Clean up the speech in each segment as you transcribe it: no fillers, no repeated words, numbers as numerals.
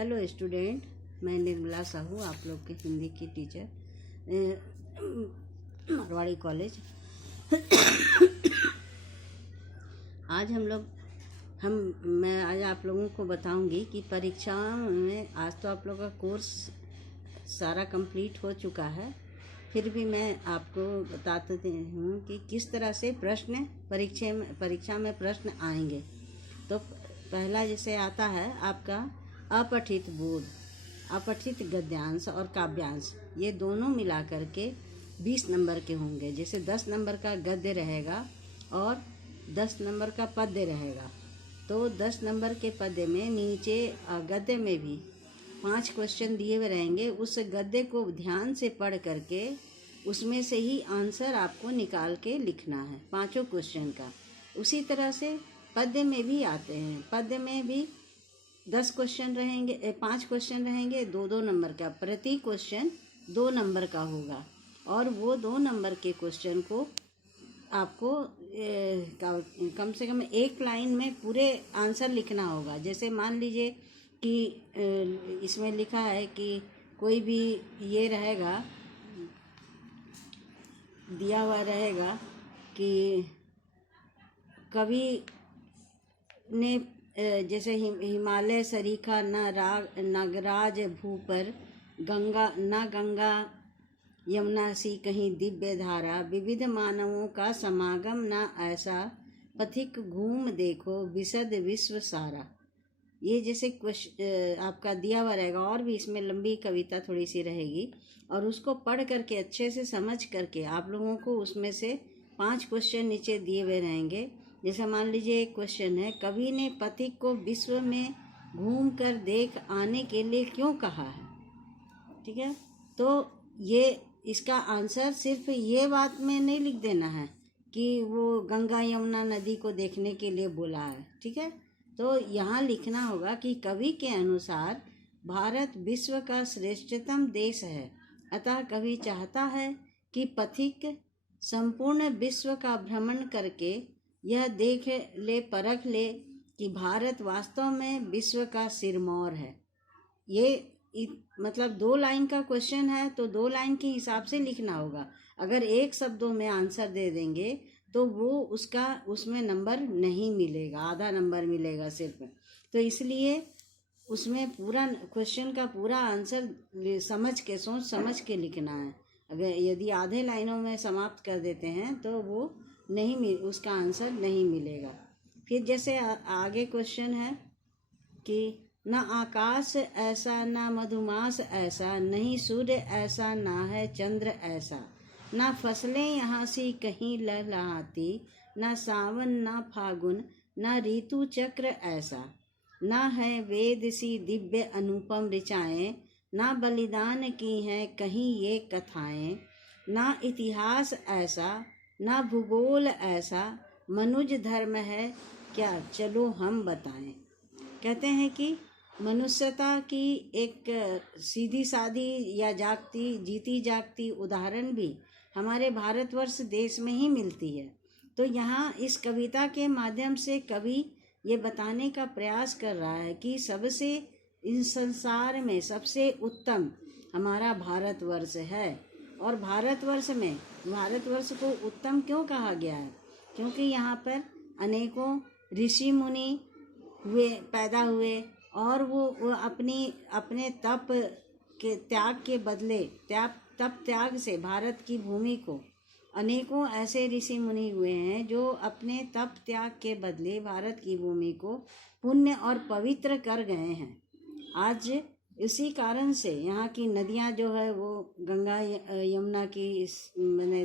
Hello student, मैं निर्मला साहू, आप लोग के हिंदी की टीचर, मारवाड़ी कॉलेज। आज मैं आज आप लोगों को बताऊंगी कि परीक्षाओं में आज तो आप लोगों का कोर्स सारा कंप्लीट हो चुका है, फिर भी मैं आपको बताते हूँ कि किस तरह से प्रश्न परीक्षा में प्रश्न आएंगे। तो पहला जैसे आता है आपका अपठित बोध, अपठित गद्यांश और काव्यांश, ये दोनों मिला करके 20 नंबर के होंगे। जैसे 10 नंबर का गद्य रहेगा और 10 नंबर का पद्य रहेगा, तो 10 नंबर के पद्य में नीचे गद्य में भी 5 क्वेश्चन दिए हुए रहेंगे। उस गद्य को ध्यान से पढ़ करके उसमें से ही आंसर आपको निकाल के लिखना है, 5 क्वेश्चन का। उसी तरह से पद्य में भी आते हैं। पद्य में भी 10 क्वेश्चन रहेंगे, 5 क्वेश्चन रहेंगे, 2-2 नंबर का। प्रति क्वेश्चन 2 नंबर का होगा और वो 2 नंबर के क्वेश्चन को आपको कम से कम एक लाइन में पूरे आंसर लिखना होगा। जैसे मान लीजिए कि इसमें लिखा है कि कोई भी ये रहेगा, दिया हुआ रहेगा कि कवि ने जैसे हिमालय सरीखा नगराज भू पर गंगा यमुना सी कहीं दिव्य धारा, विविध मानवों का समागम ना ऐसा, पथिक घूम देखो विशद विश्व सारा। ये जैसे आपका दिया हुआ रहेगा, और भी इसमें लंबी कविता थोड़ी सी रहेगी, और उसको पढ़ करके अच्छे से समझ करके आप लोगों को उसमें से 5 क्वेश्चन नीचे दिए हुए रहेंगे। जैसे मान लीजिए एक क्वेश्चन है, कवि ने पथिक को विश्व में घूम कर देख आने के लिए क्यों कहा है। ठीक है, तो ये इसका आंसर सिर्फ ये बात में नहीं लिख देना है कि वो गंगा यमुना नदी को देखने के लिए बोला है। ठीक है, तो यहाँ लिखना होगा कि कवि के अनुसार भारत विश्व का श्रेष्ठतम देश है, अतः कवि चाहता है कि पथिक संपूर्ण विश्व का भ्रमण करके यह देख ले, परख ले कि भारत वास्तव में विश्व का सिरमौर है। ये मतलब 2 लाइन का क्वेश्चन है, तो 2 लाइन के हिसाब से लिखना होगा। अगर एक शब्दों में आंसर दे देंगे तो वो उसमें नंबर नहीं मिलेगा, आधा नंबर मिलेगा सिर्फ। तो इसलिए उसमें पूरा क्वेश्चन का पूरा आंसर सोच समझ के लिखना है। अगर यदि आधे लाइनों में समाप्त कर देते हैं तो वो उसका आंसर नहीं मिलेगा। फिर जैसे आगे क्वेश्चन है कि न आकाश ऐसा न मधुमास ऐसा, नहीं सूर्य ऐसा ना है चंद्र ऐसा, ना फसलें यहाँ सी कहीं लहलहाती, ना सावन ना फागुन ना ऋतु चक्र ऐसा, ना है वेद सी दिव्य अनुपम ऋचाएं, ना बलिदान की हैं कहीं ये कथाएं, ना इतिहास ऐसा ना भूगोल ऐसा, मनुज धर्म है क्या चलो हम बताएं। कहते हैं कि मनुष्यता की एक सीधी सादी या जीती जागती उदाहरण भी हमारे भारतवर्ष देश में ही मिलती है। तो यहाँ इस कविता के माध्यम से कवि ये बताने का प्रयास कर रहा है कि सबसे इस संसार में सबसे उत्तम हमारा भारतवर्ष है। और भारतवर्ष को उत्तम क्यों कहा गया है? क्योंकि यहाँ पर अनेकों ऋषि मुनि पैदा हुए, और वो अपने तप के त्याग के बदले तप त्याग से भारत की भूमि को, अनेकों ऐसे ऋषि मुनि हुए हैं जो अपने तप त्याग के बदले भारत की भूमि को पुण्य और पवित्र कर गए हैं। आज इसी कारण से यहाँ की नदियाँ जो है वो गंगा यमुना की मैंने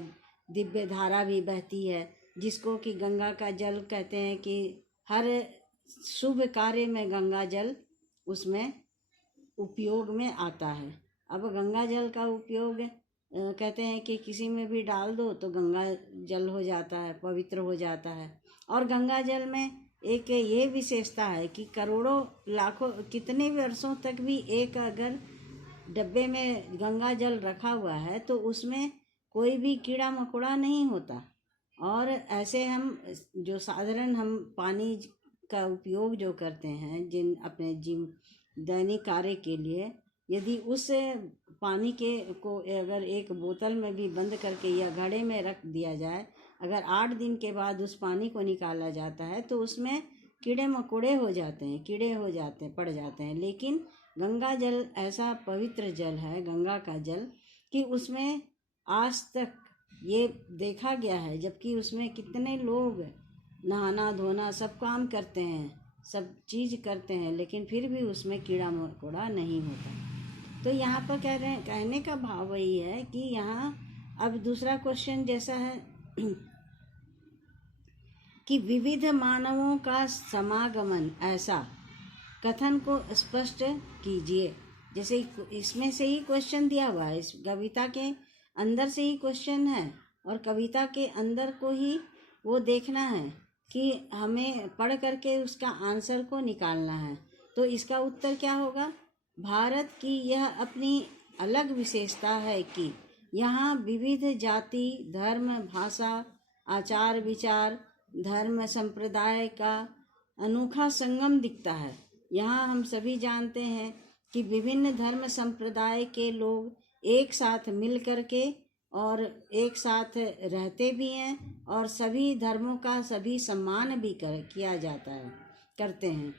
दिव्य धारा भी बहती है, जिसको कि गंगा का जल कहते हैं कि हर शुभ कार्य में गंगा जल उसमें उपयोग में आता है। अब गंगा जल का उपयोग कहते हैं कि किसी में भी डाल दो तो गंगा जल हो जाता है, पवित्र हो जाता है। और गंगा जल में एक ये विशेषता है कि करोड़ों लाखों कितने वर्षों तक भी एक अगर डब्बे में गंगा जल रखा हुआ है तो उसमें कोई भी कीड़ा मकोड़ा नहीं होता। और ऐसे हम जो साधारण हम पानी का उपयोग जो करते हैं, अपने दैनिक कार्य के लिए यदि उस पानी के को अगर एक बोतल में भी बंद करके या घड़े में रख दिया जाए, अगर 8 दिन के बाद उस पानी को निकाला जाता है तो उसमें कीड़े मकोड़े हो जाते हैं, कीड़े हो जाते हैं, पड़ जाते हैं। लेकिन गंगा जल ऐसा पवित्र जल है, गंगा का जल, कि उसमें आज तक ये देखा गया है, जबकि उसमें कितने लोग नहाना धोना सब काम करते हैं, सब चीज़ करते हैं, लेकिन फिर भी उसमें कीड़ा मकोड़ा नहीं होता। तो यहाँ पर कह रहे हैं, कहने का भाव वही है कि यहाँ अब दूसरा क्वेश्चन जैसा है कि विविध मानवों का समागमन, ऐसा कथन को स्पष्ट कीजिए। जैसे इसमें से ही क्वेश्चन दिया हुआ है, इस कविता के अंदर से ही क्वेश्चन है और कविता के अंदर को ही वो देखना है कि हमें पढ़ करके उसका आंसर को निकालना है। तो इसका उत्तर क्या होगा? भारत की यह अपनी अलग विशेषता है कि यहाँ विविध जाति, धर्म, भाषा, आचार विचार, धर्म संप्रदाय का अनोखा संगम दिखता है। यहाँ हम सभी जानते हैं कि विभिन्न धर्म संप्रदाय के लोग एक साथ मिल करके और एक साथ रहते भी हैं और सभी धर्मों का सभी सम्मान भी किया जाता है, करते हैं।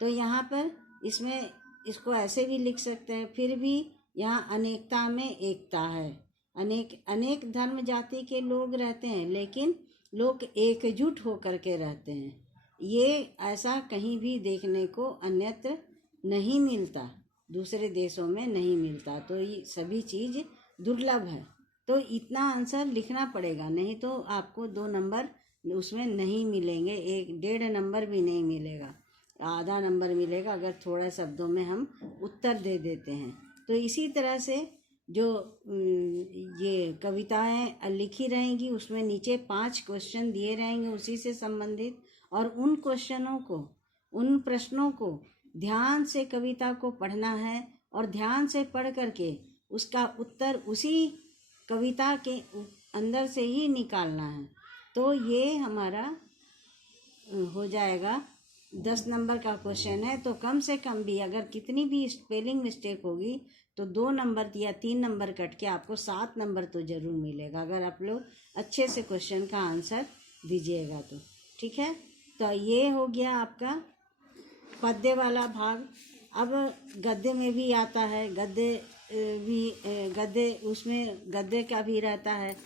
तो यहाँ पर इसमें इसको ऐसे भी लिख सकते हैं, फिर भी यहाँ अनेकता में एकता है। अनेक धर्म जाति के लोग रहते हैं, लेकिन लोग एकजुट होकर के रहते हैं। ये ऐसा कहीं भी देखने को अन्यत्र नहीं मिलता, दूसरे देशों में नहीं मिलता। तो ये सभी चीज़ दुर्लभ है। तो इतना आंसर लिखना पड़ेगा, नहीं तो आपको 2 नंबर उसमें नहीं मिलेंगे, 1.5 नंबर भी नहीं मिलेगा, आधा नंबर मिलेगा अगर थोड़ा शब्दों में हम उत्तर दे देते हैं। तो इसी तरह से जो ये कविताएं लिखी रहेंगी उसमें नीचे 5 क्वेश्चन दिए रहेंगे उसी से संबंधित, और उन क्वेश्चनों को, उन प्रश्नों को ध्यान से कविता को पढ़ना है और ध्यान से पढ़ करके उसका उत्तर उसी कविता के अंदर से ही निकालना है। तो ये हमारा हो जाएगा 10 नंबर का क्वेश्चन है। तो कम से कम भी अगर कितनी भी स्पेलिंग मिस्टेक होगी तो 2 नंबर या 3 नंबर कट के आपको 7 नंबर तो ज़रूर मिलेगा, अगर आप लोग अच्छे से क्वेश्चन का आंसर दीजिएगा तो। ठीक है, तो ये हो गया आपका पद्य वाला भाग। अब गद्य में भी आता है, गद्य उसमें गद्य का भी रहता है।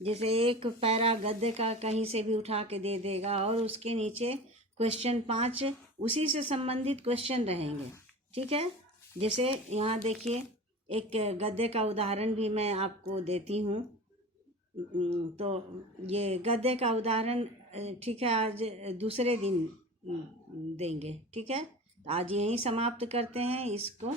जैसे एक पैरा गद्य का कहीं से भी उठा के दे देगा और उसके नीचे क्वेश्चन 5 उसी से संबंधित क्वेश्चन रहेंगे। ठीक है, जैसे यहाँ देखिए एक गद्य का उदाहरण भी मैं आपको देती हूँ। तो ये गद्य का उदाहरण ठीक है आज दूसरे दिन देंगे। ठीक है, आज यहीं समाप्त करते हैं इसको।